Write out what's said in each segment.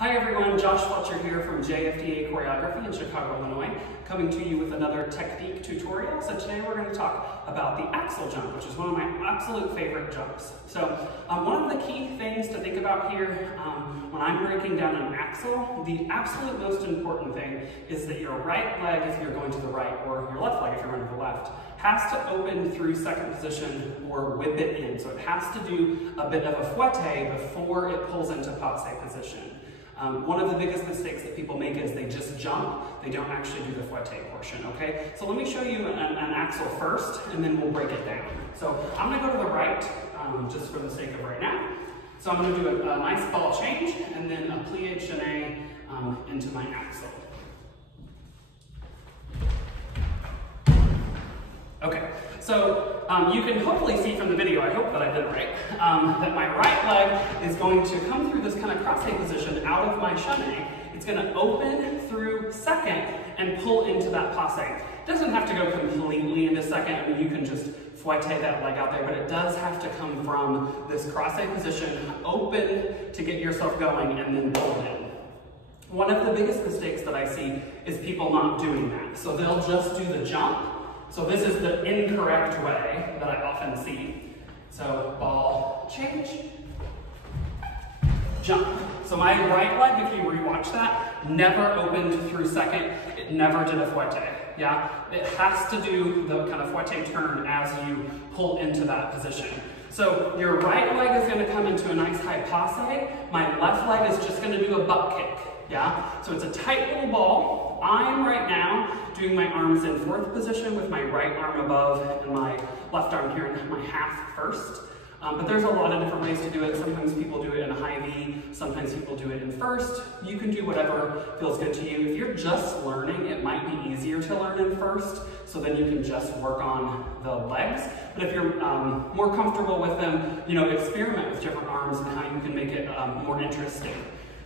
Hi everyone, Josh Fletcher here from JFDA Choreography in Chicago, Illinois, coming to you with another technique tutorial. So today we're going to talk about the Axel jump, which is one of my absolute favorite jumps. So one of the key things to think about here when I'm breaking down an Axel, the absolute most important thing is that your right leg, if you're going to the right, or your left leg if you're going to the left, has to open through second position or whip it in. So it has to do a bit of a fouette before it pulls into passe position. One of the biggest mistakes that people make is they just jump, they don't actually do the fouette portion, okay? So let me show you an Axel first, and then we'll break it down. So I'm gonna go to the right, just for the sake of right now. So I'm gonna do a nice ball change, and then a plie chaîné into my Axel. Okay, so you can hopefully see from the video, I hope that I did it right, that my right leg is going to come through this kind of crosse position out of my chaîné. It's going to open through second and pull into that passe. It doesn't have to go completely into second. I mean, you can just fouette that leg out there, but it does have to come from this crosse position, open to get yourself going, and then pull it in. One of the biggest mistakes that I see is people not doing that. So they'll just do the jump. So this is the incorrect way that I often see. So ball change, jump. So my right leg, if you rewatch that, never opened through second. It never did a fouette. Yeah, it has to do the kind of fouette turn as you pull into that position. So your right leg is going to come into a nice high passe. My left leg is just going to do a butt kick. Yeah, so it's a tight little ball. I'm right now doing my arms in fourth position with my right arm above and my left arm here in my half first. But there's a lot of different ways to do it. Sometimes people do it in a high V, sometimes people do it in first. You can do whatever feels good to you. If you're just learning, it might be easier to learn in first, so then you can just work on the legs. But if you're more comfortable with them, you know, experiment with different arms and how you can make it more interesting.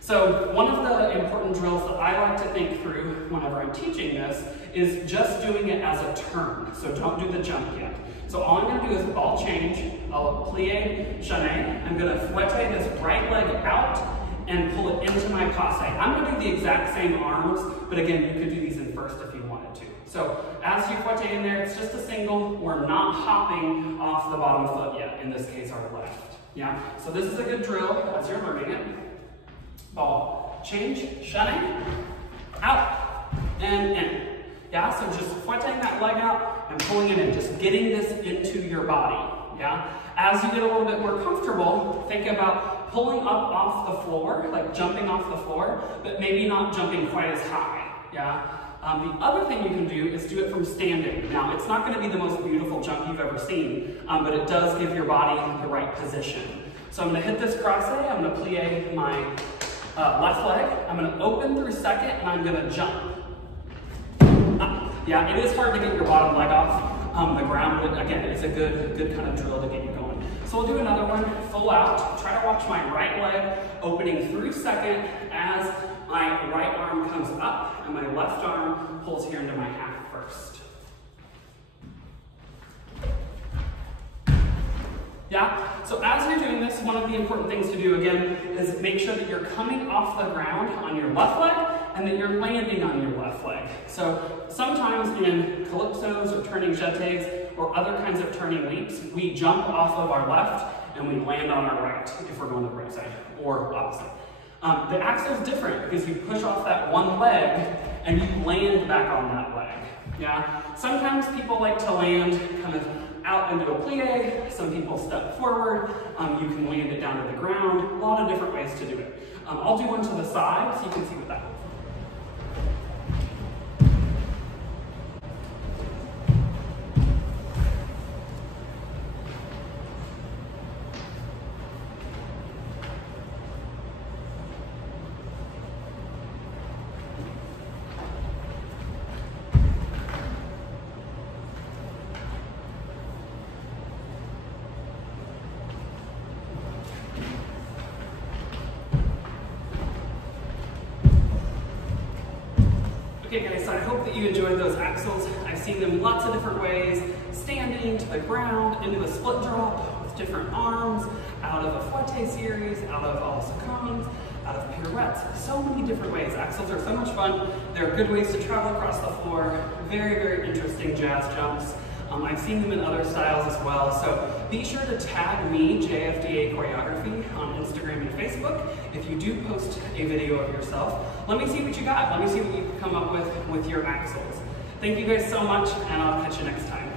So one of the important drills that I like to think through whenever I'm teaching this is just doing it as a turn. So don't do the jump yet. So all I'm going to do is ball change, I'll plie chaîné. I'm going to fouette this right leg out and pull it into my passe. I'm going to do the exact same arms, but again, you could do these in first if you wanted to. So as you fouette in there, it's just a single. We're not hopping off the bottom foot yet, in this case our left. Yeah. So this is a good drill as you're learning it. Ball, change, chaîné, out, and in. Yeah, so just fouetting that leg out and pulling it in, just getting this into your body. Yeah, as you get a little bit more comfortable, think about pulling up off the floor, like jumping off the floor, but maybe not jumping quite as high. Yeah. The other thing you can do is do it from standing. Now, it's not going to be the most beautiful jump you've ever seen, but it does give your body the right position. So I'm going to hit this crosse, I'm going to plie my left leg, I'm going to open through second, and I'm going to jump. Yeah, it is hard to get your bottom leg off the ground, but again, it's a good kind of drill to get you going. So we'll do another one, full out. Try to watch my right leg opening through second as my right arm comes up, and my left arm pulls here into my half first. Yeah, so as you're doing this, one of the important things to do again is make sure that you're coming off the ground on your left leg and that you're landing on your left leg. So sometimes in calypsos or turning jetés or other kinds of turning leaps, we jump off of our left and we land on our right if we're going to the right side or opposite. The Axel is different because you push off that one leg and you land back on that leg. Yeah, sometimes people like to land kind of out into a plie, some people step forward, you can land it down to the ground, a lot of different ways to do it. I'll do one to the side so you can see what that looks like. Okay guys, so I hope that you enjoyed those Axels. I've seen them lots of different ways, standing to the ground, into a split drop with different arms, out of a fouette series, out of all seconds. out of pirouettes. So many different ways. Axels are so much fun. They're good ways to travel across the floor. Very, very interesting jazz jumps. I've seen them in other styles as well. So be sure to tag me, JFDA Choreography, on Instagram and Facebook. If you do post a video of yourself, let me see what you got. Let me see what you come up with your Axels. Thank you guys so much, and I'll catch you next time.